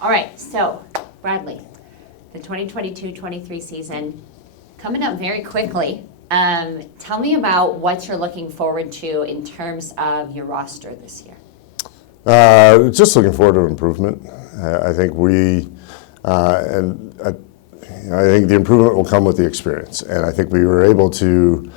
All right, so Bradley, the 2022-23 season coming up very quickly. Tell me about what you're looking forward to in terms of your roster this year. Just looking forward to improvement. I think I think the improvement will come with the experience, and I think we were able to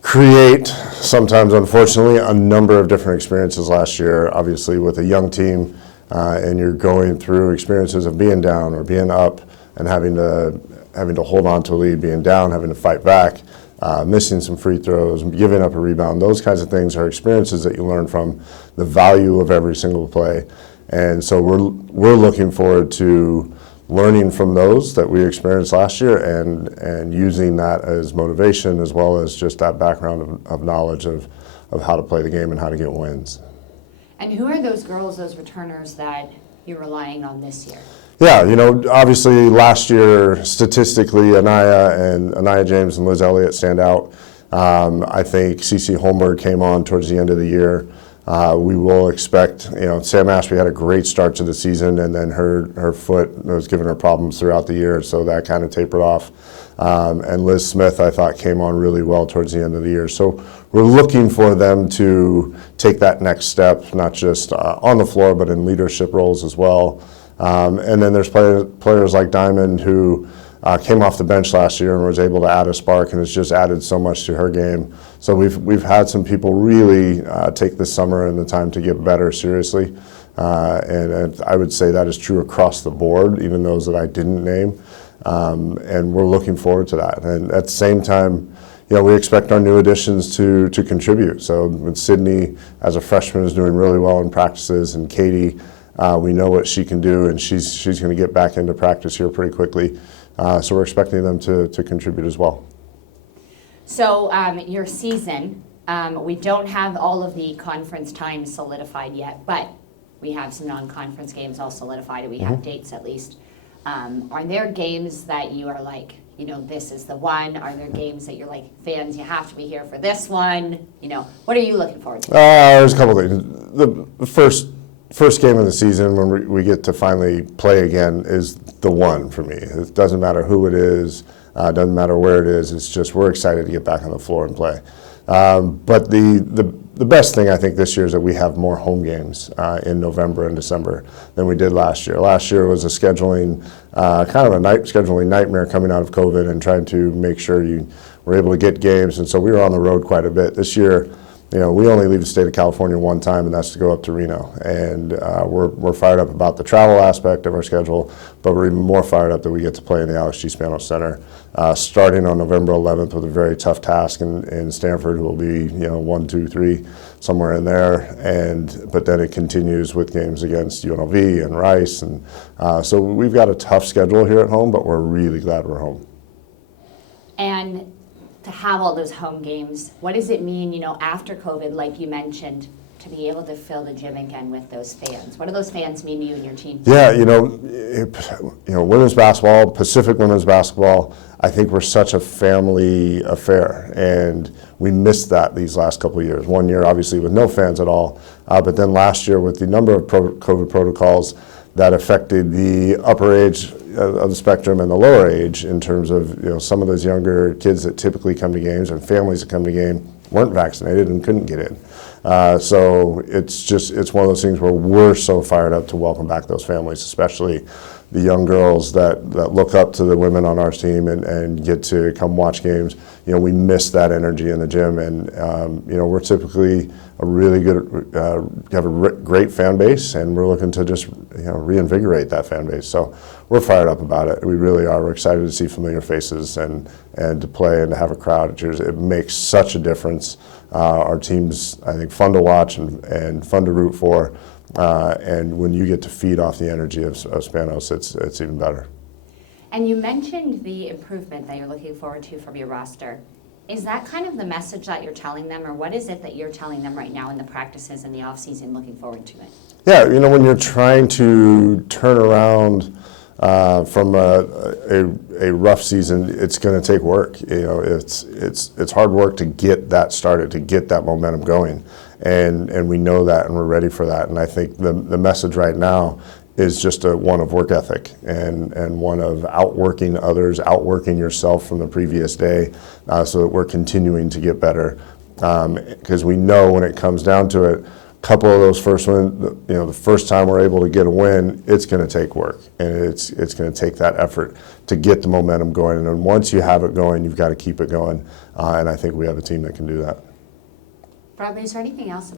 create, sometimes unfortunately, a number of different experiences last year. Obviously, with a young team, and you're going through experiences of being down or being up, and having to hold on to a lead, being down, having to fight back, missing some free throws, giving up a rebound. Those kinds of things are experiences that you learn from, the value of every single play. And so we're looking forward to learning from those that we experienced last year and using that as motivation, as well as just that background of knowledge of how to play the game and how to get wins. And who are those girls, those returners that you're relying on this year? Yeah, obviously last year, statistically, Anaya James and Liz Elliott stand out. I think Cece Holmberg came on towards the end of the year. We will expect, Sam Ashby had a great start to the season, and then her foot was giving her problems throughout the year, so that kind of tapered off. And Liz Smith, I thought, came on really well towards the end of the year. So we're looking for them to take that next step, not just on the floor, but in leadership roles as well. And then there's players like Diamond, who came off the bench last year and was able to add a spark, and has just added so much to her game. So we've had some people really take this summer and the time to get better seriously. And I would say that is true across the board, even those that I didn't name. And we're looking forward to that. And at the same time, we expect our new additions to contribute. So with Sydney, as a freshman, is doing really well in practices, and Katie, we know what she can do, and she's going to get back into practice here pretty quickly. So we're expecting them to contribute as well. So your season, we don't have all of the conference times solidified yet, but we have some non-conference games all solidified, and we have dates at least. Are there games that you are like, this is the one? Are there games that you're like, fans, you have to be here for this one? What are you looking forward to? There's a couple things. The first game of the season, when we get to finally play again, is the one for me. It doesn't matter who it is, doesn't matter where it is. It's just we're excited to get back on the floor and play. But the best thing I think this year is that we have more home games in November and December than we did last year. Last year was a scheduling scheduling nightmare coming out of COVID and trying to make sure you were able to get games, and so we were on the road quite a bit. This year, we only leave the state of California one time, and that's to go up to Reno. And we're fired up about the travel aspect of our schedule, but we're even more fired up that we get to play in the Alex G. Spanos Center, starting on November 11th with a very tough task in Stanford, who will be 1, 2, 3, somewhere in there. But then it continues with games against UNLV and Rice, and so we've got a tough schedule here at home, but we're really glad we're home. And to have all those home games, what does it mean, after COVID, like you mentioned, to be able to fill the gym again with those fans? What do those fans mean to you and your team? Yeah, women's basketball, Pacific women's basketball, I think we're such a family affair, and we missed that these last couple of years. One year, obviously, with no fans at all, but then last year with the number of COVID protocols that affected the upper age of the spectrum and the lower age, in terms of some of those younger kids that typically come to games, and families that come to game weren't vaccinated and couldn't get in. So it's one of those things where we're so fired up to welcome back those families, especially the young girls that look up to the women on our team and get to come watch games. We miss that energy in the gym, and we're typically a really good, have a great fan base, and we're looking to just reinvigorate that fan base. So we're fired up about it. We really are. We're excited to see familiar faces and to play and to have a crowd at Cheers. It makes such a difference. Our team's, I think, fun to watch and fun to root for. And when you get to feed off the energy of Spanos, it's even better. And you mentioned the improvement that you're looking forward to from your roster. Is that kind of the message that you're telling them, or what is it that you're telling them right now in the practices and the off-season, looking forward to it? Yeah, when you're trying to turn around from a rough season, it's going to take work. It's hard work to get that started, to get that momentum going. And we know that, and we're ready for that. And I think the message right now is just one of work ethic and one of outworking others, outworking yourself from the previous day, so that we're continuing to get better. Because we know when it comes down to it, a couple of those first wins, the first time we're able to get a win, it's going to take work, and it's going to take that effort to get the momentum going. And then once you have it going, you've got to keep it going. And I think we have a team that can do that. Rob, is there anything else